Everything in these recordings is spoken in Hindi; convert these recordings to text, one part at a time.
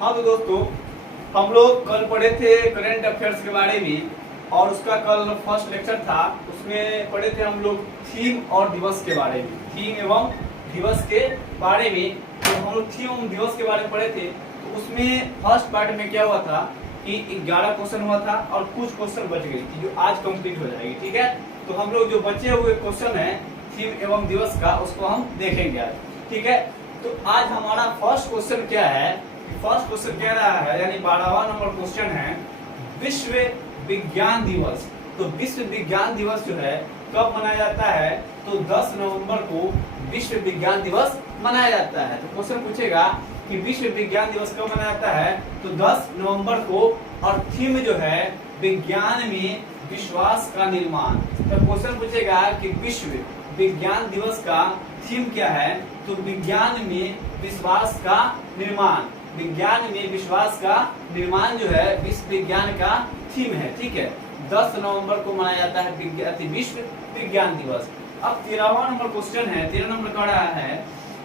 हाँ तो दोस्तों, हम लोग कल पढ़े थे करंट अफेयर्स के बारे में और उसका कल फर्स्ट लेक्चर था। उसमें पढ़े थे हम लोग थीम और दिवस के बारे में, थीम एवं दिवस के बारे में। तो हम लोग थीम एवं दिवस के बारे में पढ़े थे। तो उसमें फर्स्ट पार्ट में क्या हुआ था कि 11 क्वेश्चन हुआ था और कुछ क्वेश्चन बच गई थी जो आज कंप्लीट हो जाएगी। ठीक है, तो हम लोग जो बचे हुए क्वेश्चन है थीम एवं दिवस का उसको हम देखेंगे आज। ठीक है, तो आज हमारा फर्स्ट क्वेश्चन क्या है, फर्स्ट क्वेश्चन कह रहा है यानी 12वां नंबर क्वेश्चन है विश्व विज्ञान दिवस। तो विश्व विज्ञान दिवस जो है कब मनाया जाता है, तो 10 नवंबर को विश्व विज्ञान दिवस मनाया जाता है। तो क्वेश्चन पूछेगा कि विश्व विज्ञान दिवस कब मनाया जाता है, तो 10 नवंबर को, और थीम जो है विज्ञान में विश्वास का निर्माण। तो क्वेश्चन पूछेगा कि विश्व विज्ञान दिवस का थीम क्या है, तो विज्ञान में विश्वास का निर्माण। विज्ञान में विश्वास का निर्माण जो है विश्व विज्ञान का थीम है। ठीक है, 10 नवंबर को मनाया जाता है विश्व विज्ञान दिवस। अब 13वां नंबर क्वेश्चन है, 13 नंबर कह रहा है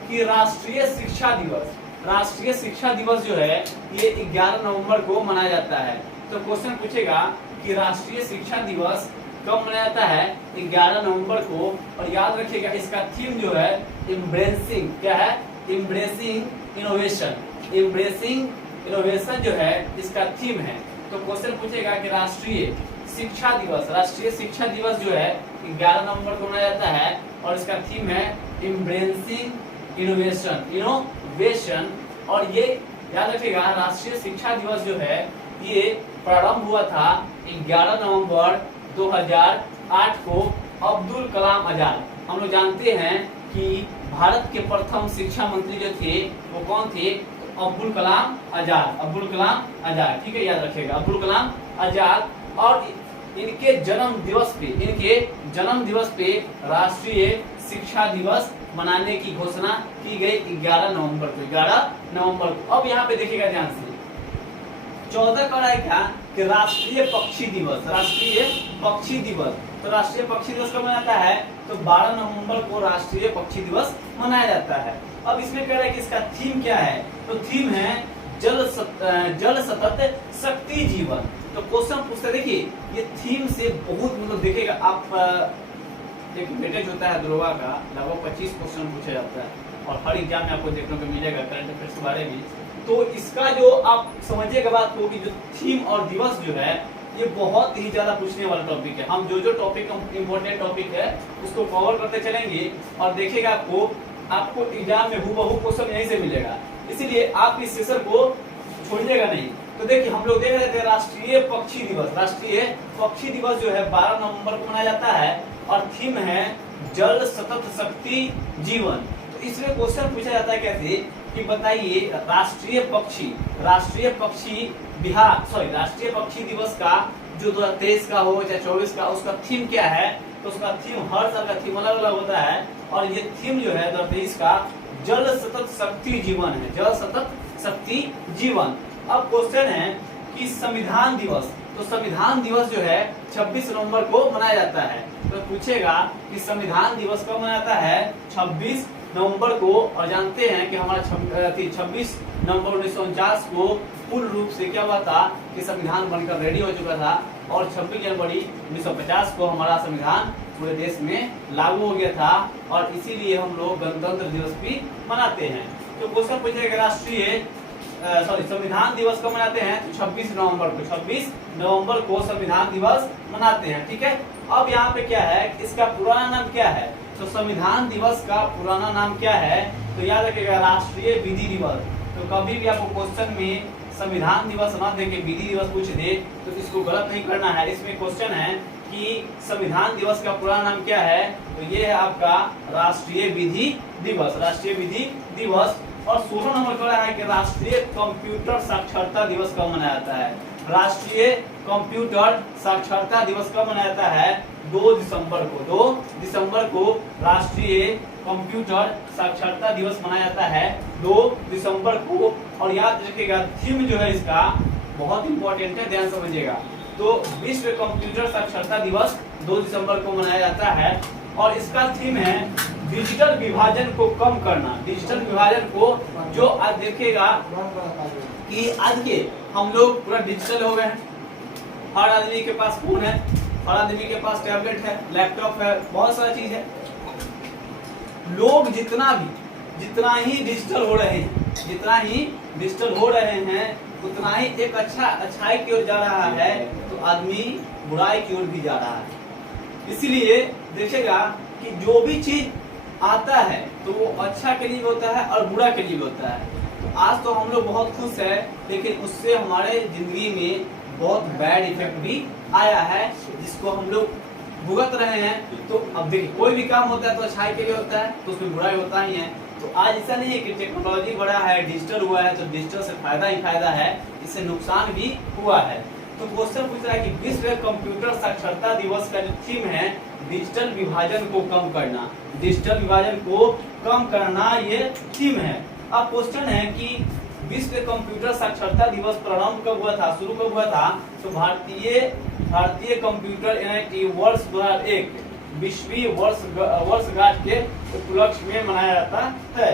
कि राष्ट्रीय शिक्षा दिवस। राष्ट्रीय शिक्षा दिवस जो है ये 11 नवंबर को मनाया जाता है। तो क्वेश्चन पूछेगा कि राष्ट्रीय शिक्षा दिवस कब मनाया जाता है, 11 नवंबर को। और याद रखिएगा इसका थीम जो है एम्ब्रेसिंग, क्या है, एम्ब्रेसिंग इनोवेशन। एम्ब्रेसिंग इनोवेशन जो है इसका थीम है। तो क्वेश्चन पूछेगा कि राष्ट्रीय शिक्षा दिवस, राष्ट्रीय शिक्षा दिवस जो है 11 नवंबर को मनाया जाता है और इसका थीम है एम्ब्रेसिंग इनोवेशन, इनोवेशन। और ये याद रखिएगा राष्ट्रीय शिक्षा दिवस जो है ये प्रारंभ हुआ था 11 नवंबर 2008 को अब्दुल कलाम आजाद। हम लोग जानते हैं कि भारत के प्रथम शिक्षा मंत्री जो थे वो कौन थे, अब्दुल कलाम आजाद, अब्दुल कलाम आजाद। ठीक है, याद रखिएगा अब्दुल कलाम आजाद। और इनके जन्म दिवस पे राष्ट्रीय शिक्षा दिवस मनाने की घोषणा की गई 11 नवंबर को, 11 नवंबर को। अब यहाँ पे देखिएगा ध्यान से 14 का है क्या कि राष्ट्रीय पक्षी दिवस, राष्ट्रीय पक्षी दिवस। तो राष्ट्रीय पक्षी दिवस कब मनाता है, तो 12 नवंबर को राष्ट्रीय पक्षी दिवस मनाया जाता है। अब इसमें कह रहा है कि इसका थीम क्या है, तो थीम है जल सतत शक्ति जीवन। तो क्वेश्चन पूछते देखिए ये थीम से बहुत मतलब देखिएगा आप एक वेटेज होता है ध्रुवा का, लगभग 25 क्वेश्चन पूछा जाता है और हर एग्जाम में आपको देखने को मिलेगा करंट अफेयर्स के बारे में। तो इसका जो आप समझिएगा बात होगी, जो थीम और दिवस जो है ये बहुत ही ज्यादा पूछने वाला टॉपिक है। हम जो टॉपिक इम्पोर्टेंट टॉपिक है उसको कवर करते चलेंगे और देखिएगा आपको एग्जाम में हूबहू क्वेश्चन यहीं से मिलेगा, इसीलिए आप इस सेशन को छोड़िएगा नहीं। तो देखिए हम लोग देख रहे थे राष्ट्रीय पक्षी दिवस। राष्ट्रीय पक्षी दिवस जो है 12 नवंबर को मनाया जाता है और थीम है जल सतत शक्ति जीवन। तो इसमें क्वेश्चन पूछा जाता है कैसे कि बताइए राष्ट्रीय पक्षी दिवस का जो 2023 का हो चाहे 24 का, उसका थीम क्या है, तो उसका थीम हर साल का थीम अलग अलग होता है और ये थीम जो है 2023 का जल सतत शक्ति जीवन है, जल सतत शक्ति जीवन। अब क्वेश्चन है कि संविधान दिवस, तो संविधान दिवस जो है 26 नवंबर को मनाया जाता है। तो पूछेगा कि संविधान दिवस कब मनाया जाता है, 26 नवंबर को। और जानते हैं कि हमारा 26 नवंबर 1949 को पूर्ण रूप से क्या हुआ था कि संविधान बनकर रेडी हो चुका था और 26 जनवरी 1950 को हमारा संविधान पूरे देश में लागू हो गया था और इसीलिए हम लोग गणतंत्र दिवस भी मनाते हैं। तो क्वेश्चन पूछेगा संविधान दिवस कब मनाते हैं, तो 26 नवंबर को संविधान दिवस मनाते हैं। ठीक है, अब यहाँ पे क्या है, इसका पुराना नाम क्या है, तो संविधान दिवस का पुराना नाम क्या है, तो याद रखिएगा राष्ट्रीय विधि दिवस। तो कभी भी आपको क्वेश्चन में संविधान दिवस ना देके विधि दिवस पूछ दे तो इसको गलत नहीं करना है। इसमें क्वेश्चन है कि संविधान दिवस का पुराना नाम क्या है, तो ये है आपका राष्ट्रीय विधि दिवस, राष्ट्रीय विधि दिवस। और 16 नंबर का है कि राष्ट्रीय कंप्यूटर साक्षरता दिवस कब मनाया जाता है। राष्ट्रीय कंप्यूटर साक्षरता दिवस कब मनाया जाता है, 2 दिसंबर को। 2 दिसंबर को राष्ट्रीय कंप्यूटर साक्षरता दिवस मनाया जाता है, 2 दिसंबर को। और याद रखिएगा थीम जो है इसका बहुत इंपॉर्टेंट है, ध्यान समझिएगा। तो विश्व कंप्यूटर साक्षरता दिवस 2 दिसंबर को मनाया जाता है और इसका थीम है डिजिटल विभाजन को कम करना। डिजिटल विभाजन को जो आज देखिएगा कि आज के हम लोग पूरा डिजिटल हो गए हैं। हर आदमी के पास फोन है, हर आदमी के पास टैबलेट है, लैपटॉप है, बहुत सारी चीज है। लोग जितना ही डिजिटल हो रहे हैं, जितना ही डिजिटल हो रहे हैं, उतना ही एक अच्छाई की ओर जा रहा है, तो आदमी बुराई की ओर भी जा रहा है। इसीलिए देखिएगा कि जो भी चीज आता है तो वो अच्छा के लिए भी होता है और बुरा के लिए भी होता है। तो आज तो हम लोग बहुत खुश है, लेकिन उससे हमारे जिंदगी में बहुत बैड इफेक्ट भी आया है, जिसको हम लोग भुगत रहे हैं। तो अब देखिए, कोई भी काम होता है तो अच्छाई के लिए होता है, तो उसमें बुराई होता ही है। तो आज ऐसा नहीं है कि टेक्नोलॉजी बढ़ा है, डिजिटल हुआ है, तो डिजिटल से फायदा ही फायदा है, इससे नुकसान भी हुआ है। तो क्वेश्चन पूछ रहा है कि विश्व कंप्यूटर साक्षरता दिवस का जो थीम है डिजिटल विभाजन को कम करना, डिजिटल विभाजन को कम करना, ये थीम है। अब क्वेश्चन है कि विश्व कंप्यूटर साक्षरता दिवस प्रारंभ कब हुआ था, शुरू कब हुआ था? तो भारतीय कंप्यूटर एनआईटी वर्ष 2001 20वीं वर्षगांठ के उपलक्ष्य में मनाया जाता है।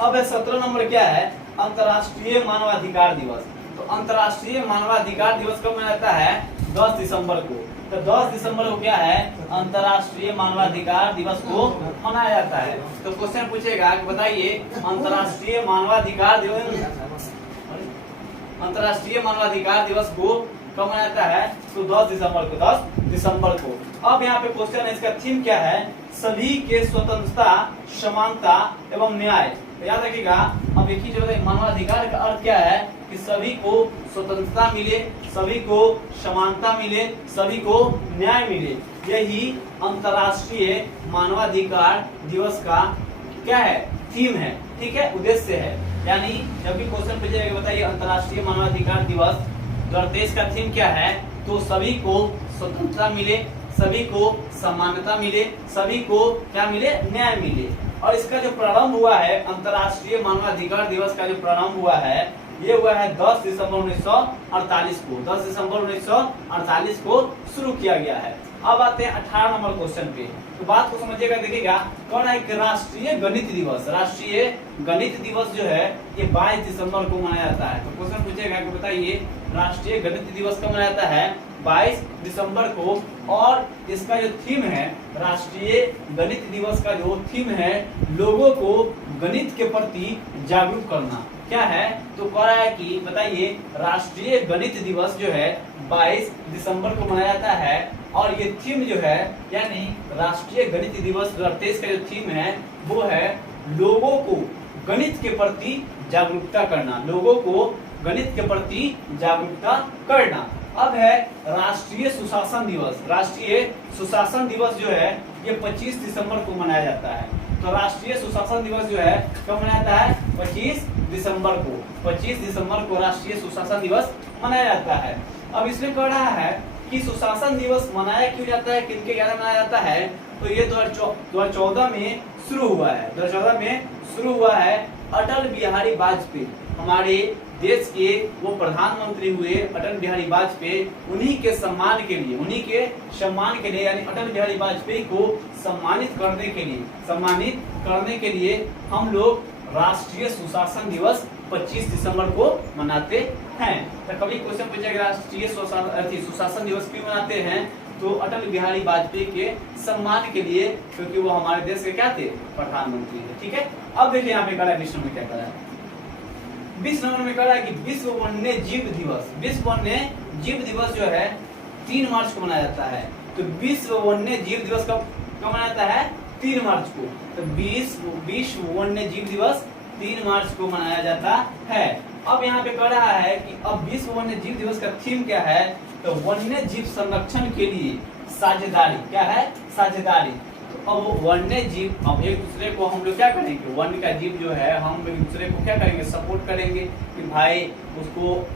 अब 17 नंबर क्या है? अंतर्राष्ट्रीय मानवाधिकार दिवस। तो अंतर्राष्ट्रीय मानवाधिकार दिवस कब मनाया जाता है? 10 दिसंबर को। तो 10 दिसंबर को क्या है? अंतर्राष्ट्रीय मानवाधिकार दिवस को मनाया जाता है। तो क्वेश्चन पूछेगा कि बताइए अंतर्राष्ट्रीय मानवाधिकार दिवस को कब मनाया जाता है? तो 10 दिसंबर को। अब यहाँ पे क्वेश्चन है, इसका थीम क्या है? सभी के स्वतंत्रता, समानता एवं न्याय। तो याद रखिएगा, अब एक ही जो है मानवाधिकार का अर्थ क्या है कि सभी को स्वतंत्रता मिले, सभी को समानता मिले, सभी को न्याय मिले। यही अंतर्राष्ट्रीय मानवाधिकार दिवस का क्या है? थीम है, ठीक है, उद्देश्य है। यानी जब भी क्वेश्चन पूछेगा बताइए अंतर्राष्ट्रीय मानवाधिकार दिवस 2023 का थीम क्या है, तो सभी को स्वतंत्रता मिले, सभी को समानता मिले, सभी को क्या मिले? न्याय मिले। और इसका जो प्रारंभ हुआ है, अंतर्राष्ट्रीय मानवाधिकार दिवस का जो प्रारंभ हुआ है, ये हुआ है 10 दिसंबर 1948 को। 10 दिसंबर 1948 को शुरू किया गया है। अब आते हैं 18 नंबर क्वेश्चन पे। तो बात को समझिएगा, देखिएगा कौन है कि राष्ट्रीय गणित दिवस। राष्ट्रीय गणित दिवस जो है ये 22 दिसंबर को मनाया जाता है। तो क्वेश्चन पूछेगा कि बताइए राष्ट्रीय गणित दिवस कब मनाया जाता है? 22 दिसंबर को। और इसका जो थीम है, राष्ट्रीय गणित दिवस का जो थीम है, लोगों को गणित के प्रति जागरूक करना। क्या है? तो कह रहा है कि बताइए राष्ट्रीय गणित दिवस जो है 22 दिसंबर को मनाया जाता है। और ये थीम जो है, यानी राष्ट्रीय गणित दिवस 2023 का जो थीम है वो है लोगों को गणित के प्रति जागरूकता करना, लोगों को गणित के प्रति जागरूकता करना। अब है राष्ट्रीय सुशासन दिवस। राष्ट्रीय सुशासन दिवस जो है ये 25 दिसंबर को मनाया जाता है। तो राष्ट्रीय सुशासन दिवस जो है कब मनाया जाता है? 25 दिसंबर को। 25 दिसंबर को राष्ट्रीय सुशासन दिवस मनाया जाता है। अब इसमें कह रहा है कि सुशासन दिवस मनाया क्यों जाता है, किनके याद मनाया जाता है? तो ये 2014 में शुरू हुआ है। 2014 में शुरू हुआ है। अटल बिहारी वाजपेयी हमारे देश के वो प्रधानमंत्री हुए, अटल बिहारी वाजपेयी। उन्हीं के सम्मान के लिए यानी अटल बिहारी वाजपेयी को सम्मानित करने के लिए हम लोग राष्ट्रीय सुशासन दिवस 25 दिसंबर को मनाते हैं। तो कभी क्वेश्चन पूछेगा राष्ट्रीय सुशासन दिवस क्यों मनाते हैं? तो अटल बिहारी वाजपेयी के सम्मान के लिए, क्योंकि वो हमारे देश के क्या थे? प्रधानमंत्री थे। ठीक है। अब देखिए यहाँ पे कह रहा है 20 नंबर क्या कह रहा है? 20 नंबर में कह रहा है कि विश्व वन्य जीव दिवस। विश्व वन्य जीव दिवस जो है 3 मार्च को मनाया जाता है। तो विश्व वन्य जीव दिवस कब मनाया जाता है? 3 मार्च को। तो विश्व वन्य जीव दिवस 3 मार्च को मनाया जाता है। अब यहाँ पे कह रहा है कि अब विश्व वन्य जीव दिवस का थीम क्या है? तो वन्य जीव संरक्षण के लिए साझेदारी। क्या है? साझेदारी। तो अब वन्य जीव, अब एक दूसरे को हम लोग क्या करेंगे? वन्य का जीव जो है हम एक दूसरे को क्या करेंगे? सपोर्ट करेंगे कि भाई उसको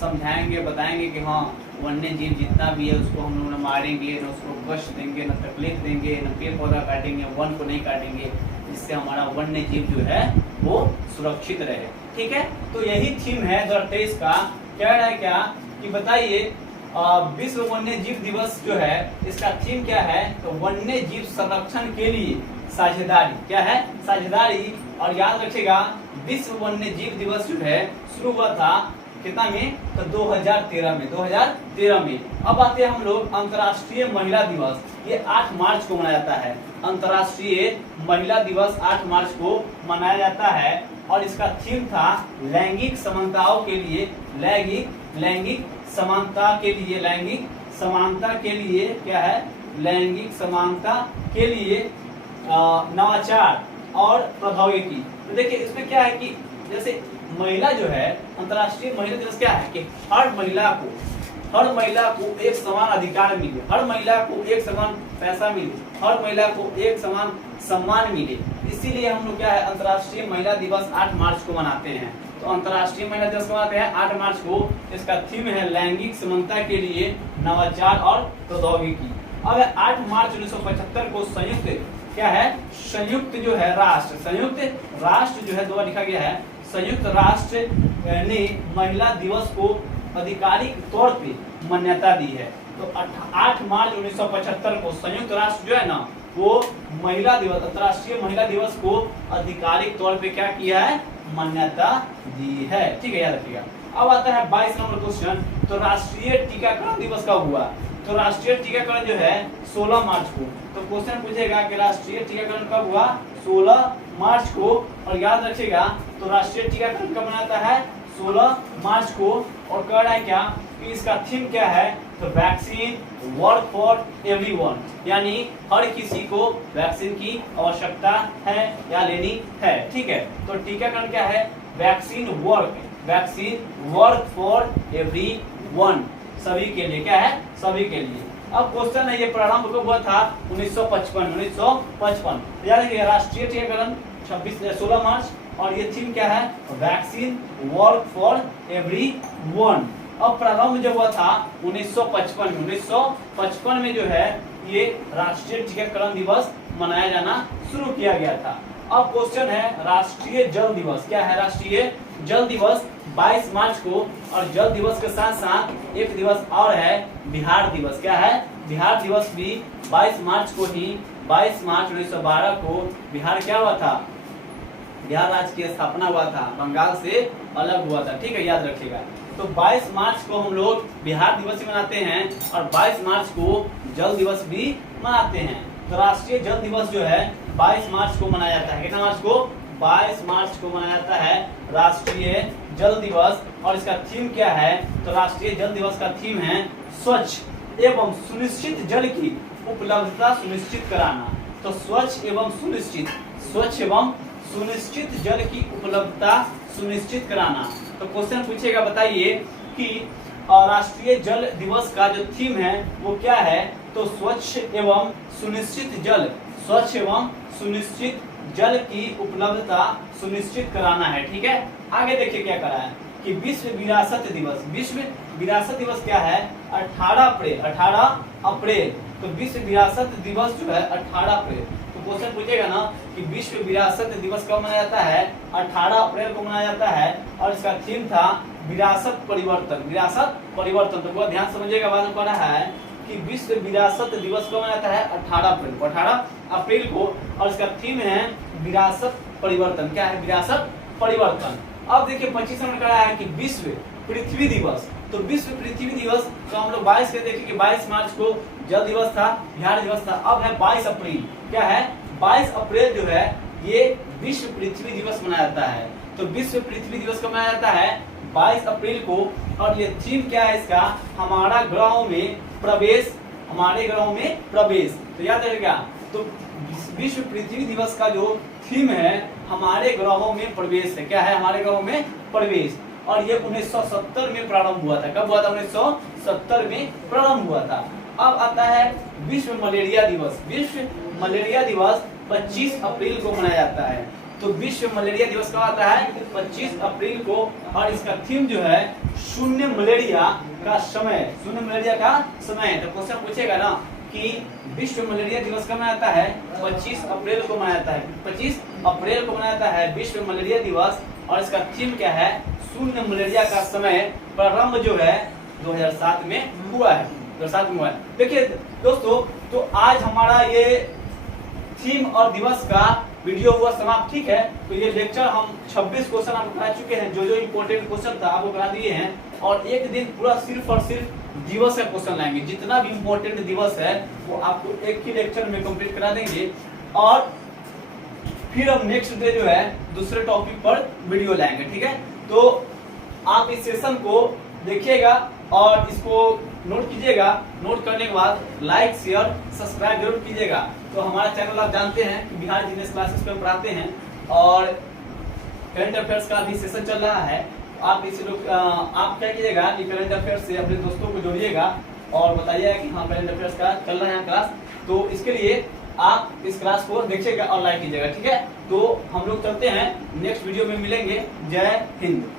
समझाएंगे, बताएंगे कि हाँ वन्य जीव जितना भी है उसको हम लोग न मारेंगे, न उसको कष्ट देंगे, न तकलीफ देंगे, न पेड़ पौधा काटेंगे, वन को नहीं काटेंगे, जिससे हमारा वन्य जीव जो है वो सुरक्षित रहे। ठीक है। तो यही थीम है 2023 का। कह रहा है क्या कि बताइए विश्व वन्य जीव दिवस जो है इसका थीम क्या है? तो वन्य जीव संरक्षण के लिए साझेदारी। क्या है? साझेदारी और याद रखिएगा विश्व वन्य जीव दिवस जो है शुरू हुआ था कितना में, तो 2013 में, 2013 में। अब आते हैं हम लोग अंतर्राष्ट्रीय महिला दिवस, ये 8 मार्च को मनाया जाता है। अंतर्राष्ट्रीय महिला दिवस 8 मार्च को मनाया जाता है और इसका थीम था लैंगिक समानताओं के लिए, लैंगिक समानता के लिए, लैंगिक समानता के लिए क्या है, लैंगिक समानता के लिए नवाचार और प्रौद्योगिकी। तो देखिए इसमें क्या है कि जैसे महिला जो है, अंतर्राष्ट्रीय महिला दिवस क्या है कि हर महिला को एक समान अधिकार मिले, हर महिला को एक समान पैसा मिले, हर महिला को एक समान सम्मान मिले। इसीलिए हम लोग क्या है अंतर्राष्ट्रीय महिला दिवस 8 मार्च को मनाते हैं। तो अंतर्राष्ट्रीय महिला दिवस मनाते हैं 8 मार्च को। इसका थीम है लैंगिक समानता के लिए नवाचार और प्रौद्योगिकी। अब 8 मार्च 1975 को संयुक्त जो है राष्ट्र, संयुक्त राष्ट्र जो है दोबारा लिखा गया है, संयुक्त राष्ट्र ने महिला दिवस को आधिकारिक तौर पे मान्यता दी है। तो 8 मार्च 1975 को संयुक्त राष्ट्र जो है ना वो महिला दिवस, अंतर्राष्ट्रीय महिला दिवस को आधिकारिक तौर पे क्या किया है, मान्यता दी है। ठीक है, याद रखिएगा। अब आता है 22 नंबर क्वेश्चन। तो राष्ट्रीय टीकाकरण दिवस कब हुआ? तो राष्ट्रीय टीकाकरण जो है 16 मार्च को। तो क्वेश्चन पूछेगा कि राष्ट्रीय टीकाकरण कब हुआ? 16 मार्च को। और याद रखिएगा तो राष्ट्रीय टीकाकरण कब मनाता है? 16 मार्च को। और कह रहा है क्या कि इसका थीम क्या है? तो वैक्सीन वर्क फॉर एवरीवन, यानी हर किसी को वैक्सीन की आवश्यकता है या लेनी है। ठीक है, तो टीकाकरण क्या है? वैक्सीन वर्क फॉर एवरीवन, सभी के लिए। क्या है? सभी के लिए। अब क्वेश्चन है ये प्रारंभ कब हुआ था? 1955। याद रखिए राष्ट्रीय टीकाकरण 16 मार्च और ये थीम क्या है? Vaccine work for everyone. अब प्रारंभ जब हुआ था 1955 में जो है ये राष्ट्रीय टीकाकरण दिवस मनाया जाना शुरू किया गया था। अब क्वेश्चन है राष्ट्रीय जल दिवस। क्या है? राष्ट्रीय जल दिवस 22 मार्च को। और जल दिवस के साथ साथ एक दिवस और है बिहार दिवस। क्या है? बिहार दिवस भी 22 मार्च को ही, 22 मार्च 1912 को बिहार क्या हुआ था? बिहार राज्य की स्थापना हुआ था, बंगाल से अलग हुआ था। ठीक है, याद रखिएगा। तो 22 मार्च को हम लोग बिहार दिवस भी मनाते हैं और 22 मार्च को जल दिवस भी मनाते हैं। तो राष्ट्रीय जल दिवस जो है 22 मार्च को मनाया जाता है। कितना मार्च को? 22 मार्च को मनाया जाता है राष्ट्रीय जल दिवस। और इसका थीम क्या है? तो राष्ट्रीय जल दिवस का थीम है स्वच्छ एवं सुनिश्चित जल की उपलब्धता सुनिश्चित कराना। तो स्वच्छ एवं सुनिश्चित जल की उपलब्धता सुनिश्चित कराना। तो क्वेश्चन पूछेगा, बताइए कि राष्ट्रीय जल दिवस का जो थीम है वो क्या है? तो स्वच्छ एवं सुनिश्चित जल की उपलब्धता सुनिश्चित कराना है। ठीक है, आगे देखिए क्या करा है कि विश्व विरासत दिवस क्या है? 18 अप्रैल। तो विश्व विरासत दिवस जो है 18 अप्रैल। तो क्वेश्चन पूछेगा ना कि विश्व विरासत दिवस कब मनाया जाता है? 18 अप्रैल को मनाया जाता है। और इसका थीम था विरासत परिवर्तन। तो बहुत ध्यान समझिएगा, बाद में कह रहा है कि विश्व विरासत दिवस कब मनाया जाता है? 18 अप्रैल को। और इसका थीम है विरासत परिवर्तन। क्या है? विरासत परिवर्तन। अब देखिए 25 नंबर का है कि विश्व पृथ्वी दिवस। तो विश्व पृथ्वी दिवस तो हम लोग 22 के देखें कि 22 मार्च को जल दिवस था, बिहार दिवस था। अब है 22 अप्रैल। क्या है? 22 अप्रैल जो है ये विश्व पृथ्वी दिवस मनाया जाता है। तो विश्व पृथ्वी दिवस कब मनाया जाता है? 22 अप्रैल को। और ये थीम क्या है इसका? हमारा ग्रहों में प्रवेश, हमारे ग्रहों में प्रवेश। तो याद रखिएगा, तो विश्व पृथ्वी दिवस का जो थीम है हमारे ग्रहों में प्रवेश है। क्या है? हमारे ग्रहों में प्रवेश। और ये 1970 में प्रारंभ हुआ था। कब हुआ था? 1970 में प्रारंभ हुआ था। अब आता है विश्व मलेरिया दिवस। विश्व मलेरिया दिवस 25 अप्रैल को मनाया जाता है। तो विश्व मलेरिया दिवस कब आता है? 25 अप्रैल को। और इसका थीम जो है शून्य मलेरिया का समय। तो क्वेश्चन पूछेगा ना कि विश्व मलेरिया दिवस कब मनाया जाता है? 25 अप्रैल को मनाया जाता है। 25 अप्रैल को मनाया जाता है विश्व मलेरिया दिवस। और इसका थीम क्या है? शून्य मलेरिया का समय। प्रारंभ जो है 2007 में हुआ है। देखिए दोस्तों, तो आज हमारा ये थीम और दिवस का वीडियो हुआ समाप्त, ठीक है। तो ये लेक्चर हम 26 क्वेश्चन आपको करा चुके हैं, जो जो इम्पोर्टेंट क्वेश्चन था आपको करा दिए हैं, और एक दिन पूरा सिर्फ और सिर्फ दिवस का क्वेश्चन लाएंगे। जितना भी इम्पोर्टेंट दिवस है वो आपको एक ही लेक्चर में कंप्लीट करा देंगे, और फिर हम नेक्स्ट डे जो है दूसरे टॉपिक पर वीडियो लाएंगे, ठीक है। तो आप इस सेशन को देखिएगा और इसको नोट कीजिएगा। नोट करने के बाद लाइक शेयर सब्सक्राइब जरूर कीजिएगा। तो हमारा चैनल आप जानते हैं कि बिहार जीनियस क्लासेस पे पढ़ाते हैं, और करंट अफेयर्स का भी सेशन चल रहा है। आप इस लोग आप क्या कीजिएगा कि करंट अफेयर्स से अपने दोस्तों को जोड़िएगा और बताइएगा कि हाँ करंट अफेयर्स का चल रहा है क्लास। तो इसके लिए आप इस क्लास को देखिएगा और लाइक कीजिएगा, ठीक है। तो हम लोग चलते हैं, नेक्स्ट वीडियो में मिलेंगे। जय हिंद।